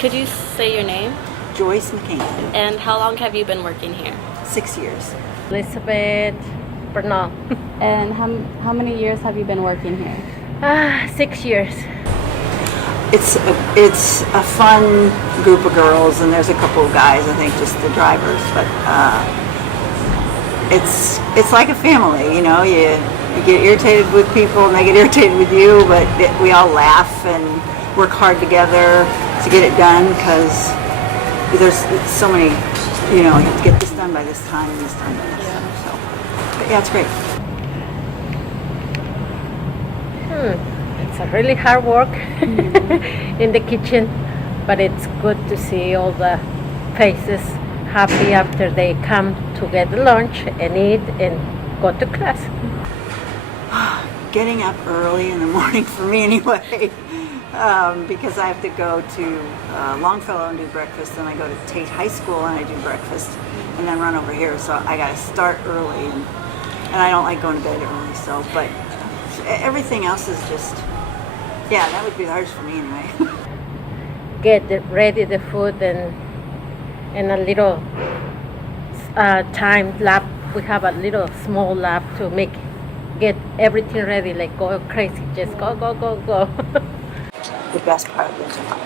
Could you say your name? Joyce McCain. And how long have you been working here? 6 years. Elizabeth Bernal. And how many years have you been working here? 6 years. It's a fun group of girls, and there's a couple of guys, I think, just the drivers. But it's like a family, you know. You get irritated with people, and they get irritated with you, but we all laugh and work hard together to get it done, because there's so many, you know, you have to get this done by this time and this done by this time. So, but yeah, it's great. It's a really hard work in the kitchen, but it's good to see all the faces happy after they come to get lunch and eat and go to class. Getting up early in the morning for me anyway, because I have to go to Longfellow and do breakfast, and I go to Tate High School and I do breakfast, and then run over here. So I got to start early, and I don't like going to bed early. So, but everything else is just, yeah, that would be the hardest for me anyway. Get ready the food and a little time lab. We have a little small lab to get everything ready, like go crazy, just go. The best part of the job.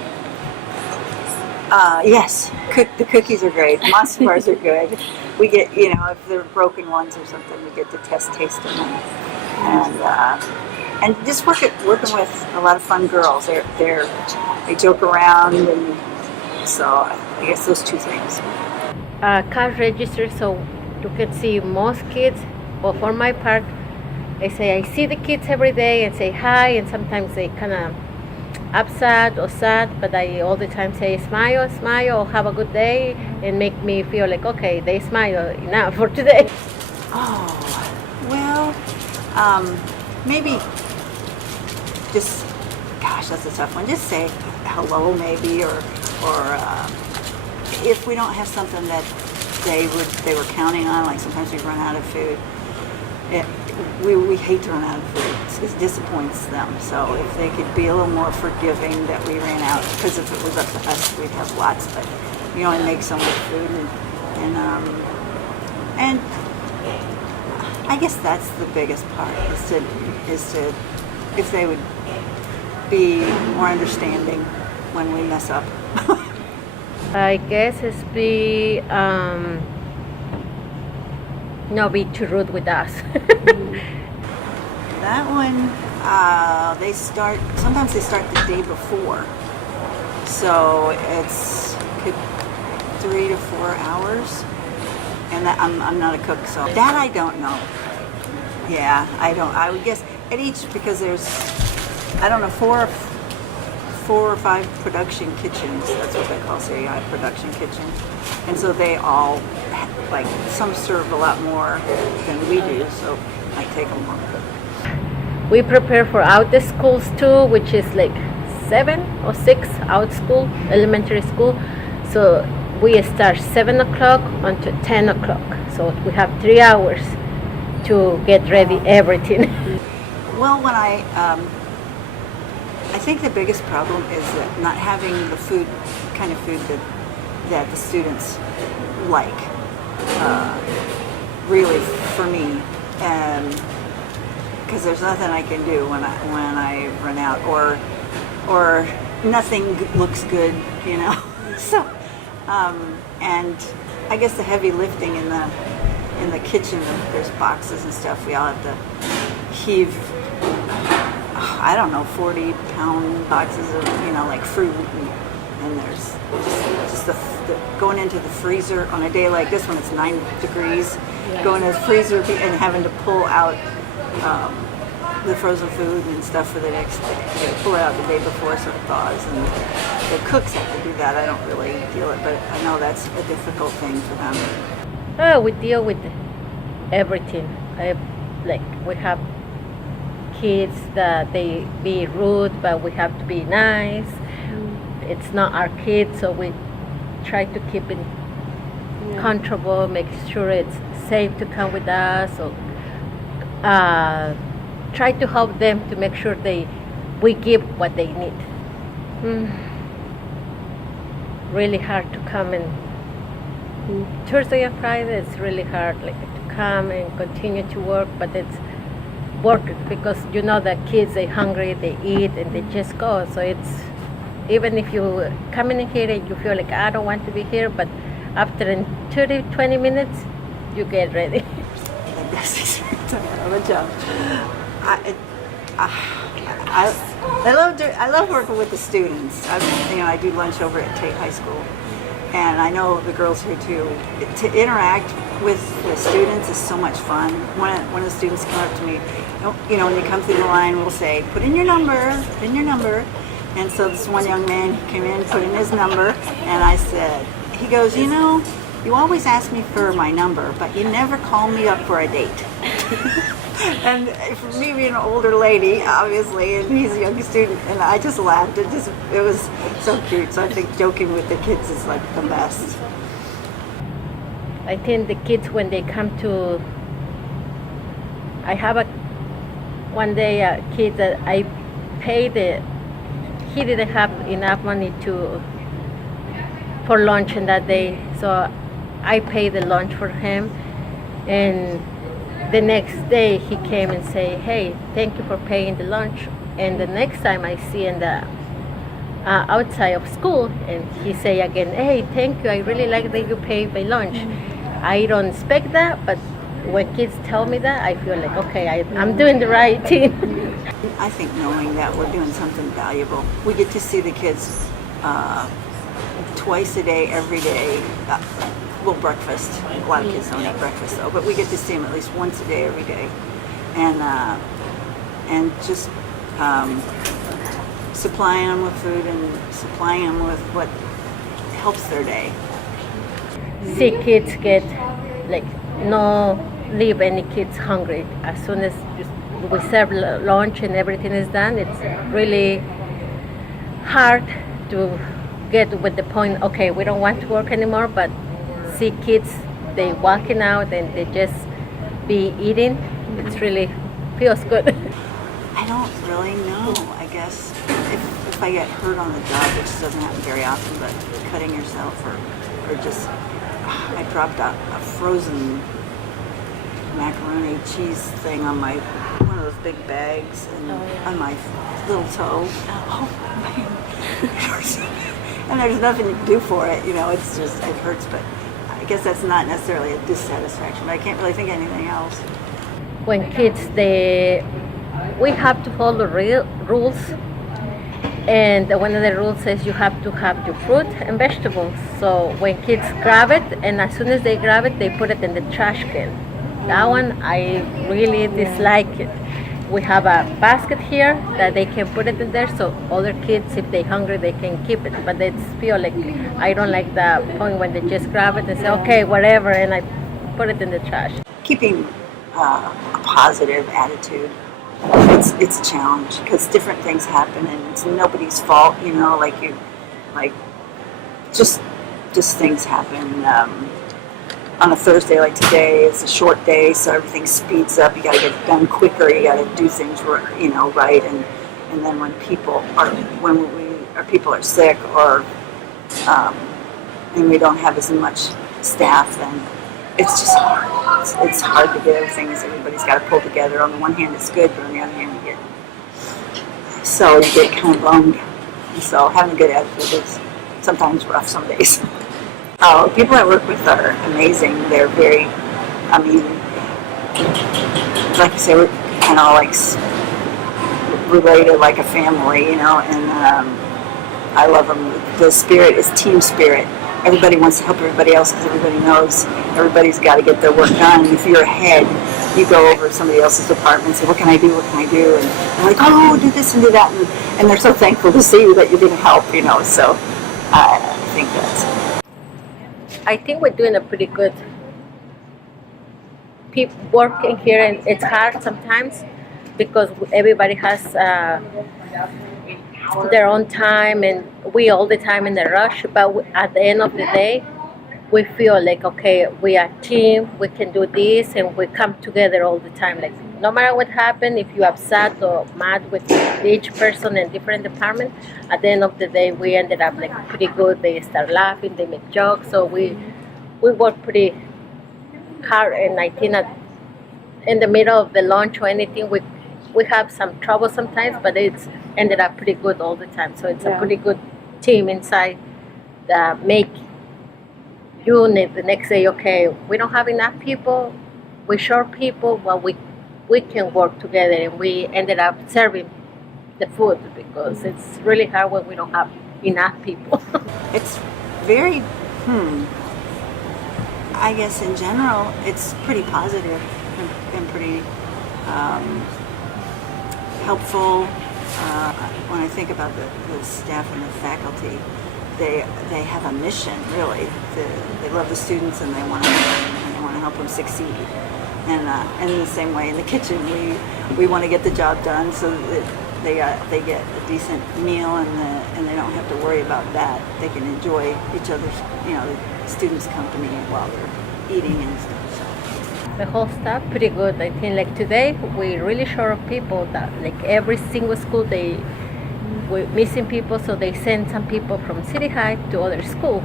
Yes, the cookies are great. Monster bars are good. We get, you know, if they're broken ones or something, we get to taste them, and just working with a lot of fun girls. They joke around, and so I guess those two things. Cash register, so you can see most kids. But for my part, I see the kids every day and say hi, and sometimes they kind of upset or sad, but I all the time say smile, have a good day, and make me feel like, okay, they smile enough for today. Oh, well, maybe just, gosh, that's a tough one. Just say hello, maybe, or if we don't have something that they were counting on, like sometimes we run out of food. We hate to run out of food. It disappoints them. So if they could be a little more forgiving that we ran out, because if it was up to us, we'd have lots, but we only make so much food, and I guess that's the biggest part, is to if they would be more understanding when we mess up. I guess it's not be too rude with us. That one, sometimes they start the day before. So it's 3 to 4 hours. And I'm not a cook, so that I don't know. Yeah, I don't. I would guess at each, because there's, I don't know, 4 or 5 production kitchens. That's what they call CAI, production kitchen. And so they all, like, some serve a lot more than we do, so I take them longer. We prepare for out the schools too, which is like 7 or 6 out school, elementary school. So we start 7 o'clock until 10 o'clock. So we have 3 hours to get ready everything. Well, when I think the biggest problem is that not having the kind of food that the students like, really, for me, because there's nothing I can do when I run out, or nothing looks good, you know. So, and I guess the heavy lifting in the kitchen, there's boxes and stuff. We all have to heave, I don't know, 40-pound boxes of, you know, like fruit, and there's just the going into the freezer on a day like this when it's 9 degrees, going to the freezer and having to pull out the frozen food and stuff for the next day. You gotta pull it out the day before so it thaws, and the cooks have to do that. I don't really deal it, but I know that's a difficult thing for them. We deal with everything. We have kids that they be rude, but we have to be nice. It's not our kids, so we try to keep it comfortable, make sure it's safe to come with us. So try to help them to make sure we give what they need. really hard to come and Thursday and Friday it's really hard, like to come and continue to work, but it's work it because you know the kids they hungry, they eat and they just go. So it's even if you come in here and you feel like I don't want to be here, but after in 20 minutes you get ready. The best experience I've had on the job. I love working with the students. I do lunch over at Tate High School, and I know the girls here too. To interact with the students is so much fun. One of the students come up to me, when you come through the line, we'll say, put in your number, put in your number. And so this one young man, he came in, put in his number, and I said, he goes, you always ask me for my number, but you never call me up for a date. And for me being an older lady, obviously, and he's a young student, and I just laughed. It was so cute. So I think joking with the kids is like the best. I think the kids when they come to, I have one day a kid that I paid he didn't have enough money for lunch in that day, so I paid the lunch for him, and the next day he came and say, hey, thank you for paying the lunch. And the next time I see in the outside of school, and he say again, hey, thank you, I really like that you pay my lunch. I don't expect that, but when kids tell me that, I feel like, okay, I'm doing the right thing. I think knowing that we're doing something valuable. We get to see the kids twice a day, every day. Well, breakfast. A lot of kids don't eat breakfast though, but we get to see them at least once a day, every day, and just supplying them with food and supplying them with what helps their day. See kids get like no leave any kids hungry. As soon as we serve lunch and everything is done, it's really hard to get with the point, okay, we don't want to work anymore, but see kids, they walking out and they just be eating. It's really feels good. I don't really know. I guess if I get hurt on the job, which doesn't happen very often, but cutting yourself or just, I dropped a frozen macaroni cheese thing on one of those big bags and on my little toe. Oh man. And there's nothing you can do for it, it's just, it hurts, but I guess that's not necessarily a dissatisfaction, but I can't really think of anything else. When kids, we have to follow rules, and one of the rules says you have to have your fruit and vegetables. So when kids grab it, and as soon as they grab it, they put it in the trash can. That one, I really dislike it. We have a basket here that they can put it in there, so other kids, if they're hungry, they can keep it. But they feel like I don't like the point when they just grab it and say, okay, whatever, and I put it in the trash. Keeping a positive attitude, it's a challenge because different things happen and it's nobody's fault, just things happen. On a Thursday like today, it's a short day, so everything speeds up. You got to get it done quicker. You got to do things, right. And then when people are sick or and we don't have as much staff, then it's just hard. It's hard to get everything as everybody's got to pull together. On the one hand, it's good, but on the other hand, you get kind of bummed. And so having a good attitude is sometimes rough some days. People I work with are amazing. They're very, like you say, we're kind of like related like a family, and I love them. The spirit is team spirit. Everybody wants to help everybody else because everybody knows everybody's got to get their work done. And if you're ahead, you go over to somebody else's department and say, what can I do, what can I do? And they're like, oh, do this and do that. And they're so thankful to see you that you're going to help, so I think I think we're doing a pretty good working here, and it's hard sometimes because everybody has their own time, and we all the time in the rush. But at the end of the day, we feel like, okay, we are a team, we can do this, and we come together all the time. Like no matter what happened, if you upset or mad with each person in different department, at the end of the day, we ended up like pretty good. They start laughing, they make jokes, so we work pretty hard. And I think that in the middle of the lunch or anything, we have some trouble sometimes, but it's ended up pretty good all the time. So it's a pretty good team inside that make you the next day, okay, we don't have enough people, we're short people, well, we can work together, and we ended up serving the food because it's really hard when we don't have enough people. It's very, I guess in general, it's pretty positive and pretty helpful. When I think about the staff and the faculty, they have a mission, really. They love the students and they want to help them succeed. And in the same way in the kitchen, we want to get the job done so that they get a decent meal and they don't have to worry about that. They can enjoy each other's, the students' company while they're eating and stuff. So. The whole staff pretty good. I think like today we're really short of people. That like every single school we're missing people, so they send some people from City High to other school,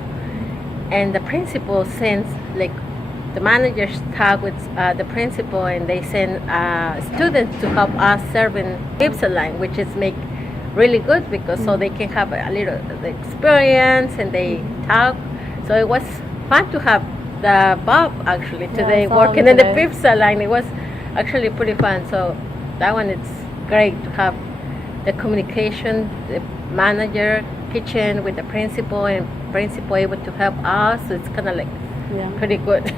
and the principal sends like the managers talk with the principal, and they send students to help us serving pizza line, which is make really good because so they can have a little experience and they talk. So it was fun to have the Bob actually today working in the pizza line. It was actually pretty fun. So that one it's great to have the communication, the manager, kitchen with the principal, and principal able to help us. So it's kind of like pretty good.